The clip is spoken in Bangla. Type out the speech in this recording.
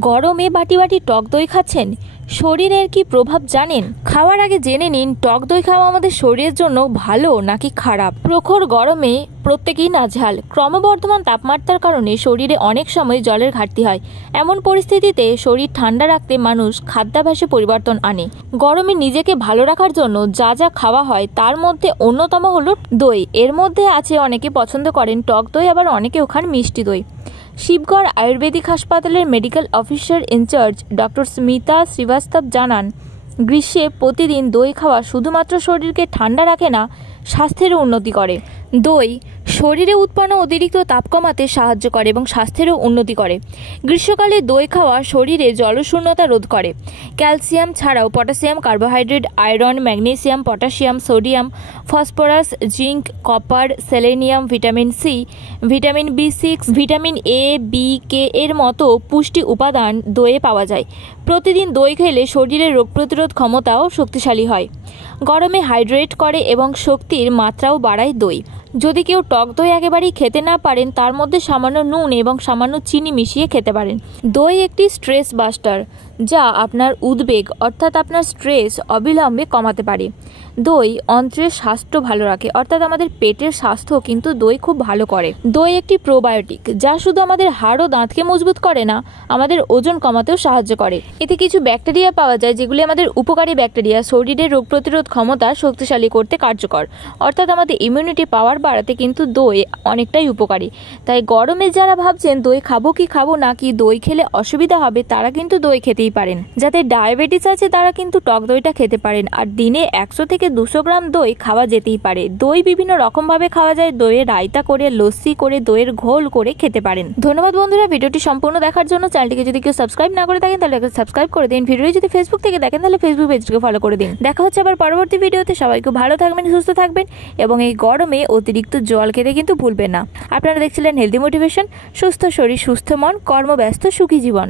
গরমে বাটি বাটি টক দই খাচ্ছেন, শরীরের কি প্রভাব জানেন? খাওয়ার আগে জেনে নিন টক দই খাওয়া আমাদের শরীরের জন্য ভালো নাকি খারাপ। প্রখর গরমে প্রত্যেকেই নাজেহাল। ক্রমবর্ধমান তাপমাত্রার কারণে শরীরে অনেক সময় জলের ঘাটতি হয়। এমন পরিস্থিতিতে শরীর ঠান্ডা রাখতে মানুষ খাদ্যাভ্যাসে পরিবর্তন আনে। গরমে নিজেকে ভালো রাখার জন্য যা যা খাওয়া হয় তার মধ্যে অন্যতম হলো দই। এর মধ্যে আছে অনেকে পছন্দ করেন টক দই, আবার অনেকে খান মিষ্টি দই। শিবগড় আয়ুর্বেদিক হাসপাতালের medical officer in charge doctor Smita Srivastava জানান, গ্রীষ্মে প্রতিদিন দই খাওয়া শুধুমাত্র শরীরকে ঠান্ডা রাখে না, স্বাস্থ্যেরও উন্নতি করে। দই শরীরে উৎপন্ন অতিরিক্ত তাপ কমাতে সাহায্য করে এবং স্বাস্থ্যেরও উন্নতি করে। গ্রীষ্মকালে দই খাওয়া শরীরে জলশূন্যতা রোধ করে। ক্যালসিয়াম ছাড়াও potassium, carbohydrate, iron, magnesium, potassium, sodium, phosphorus, zinc, copper, selenium, vitamin C, vitamin বি6, ভিটামিন এ, বি, কে এর মতো পুষ্টি উপাদান দইয়ে পাওয়া যায়। প্রতিদিন দই খেলে শরীরের রোগ প্রতিরোধ ক্ষমতাও শক্তিশালী হয়। গরমে হাইড্রেট করে এবং শক্তির মাত্রাও বাড়ায় দই। যদি কেউ টক দই একেবারেই খেতে না পারেন, তার মধ্যে সামান্য নুন এবং সামান্য চিনি মিশিয়ে খেতে পারেন। দই একটি স্ট্রেস বাস্টার, যা আপনার উদ্বেগ অর্থাৎ আপনার স্ট্রেস অবিলম্বে কমাতে পারে। দই অন্ত্রের স্বাস্থ্য ভালো রাখে, অর্থাৎ আমাদের পেটের স্বাস্থ্য কিন্তু দই খুব ভালো করে। দই একটি প্রোবায়োটিক, যা শুধু আমাদের হাড় ও দাঁতকে মজবুত করে না, আমাদের ওজন কমাতেও সাহায্য করে। এতে কিছু ব্যাকটেরিয়া পাওয়া যায় যেগুলি আমাদের উপকারী ব্যাকটেরিয়া, শরীরের রোগ প্রতিরোধ ক্ষমতা শক্তিশালী করতে কার্যকর, অর্থাৎ আমাদের ইমিউনিটি পাওয়ার বাড়াতে কিন্তু দই অনেকটাই উপকারী। তাই গরমে যারা ভাবছেন দই খাবো কি খাবো না, কি দই খেলে অসুবিধা হবে, তারা কিন্তু দই খেতেই পারেন। যাদের ডায়াবেটিস আছে তারা কিন্তু টক দইটা খেতে পারেন। আর দিনে 100 থেকে 200 গ্রাম দই খাওয়া যেতেই পারে। দই বিভিন্ন রকমভাবে খাওয়া যায়। দইয়ের রায়তা করে, লস্যি করে, দইয়ের ঘোল করে খেতে পারেন। ধন্যবাদ বন্ধুরা ভিডিওটি সম্পূর্ণ দেখার জন্য। চ্যানেলটিকে যদি কেউ সাবস্ক্রাইব না করে থাকেন তাহলে সাবস্ক্রাইব করে দিন। ভিডিওটি যদি ফেসবুক থেকে দেখেন তাহলে ফেসবুক পেজটিকে ফলো করে দিন। দেখা হচ্ছে আবার পরবর্তী ভিডিওতে। সবাই খুব ভালো থাকবেন, সুস্থ থাকবেন এবং এই গরমে অতিরিক্ত জল খেতে কিন্তু ভুলবেন না। আপনারা দেখছিলেন হেলদি মোটিভেশন। সুস্থ শরীর, সুস্থ মন, কর্মব্যস্ত সুখী জীবন।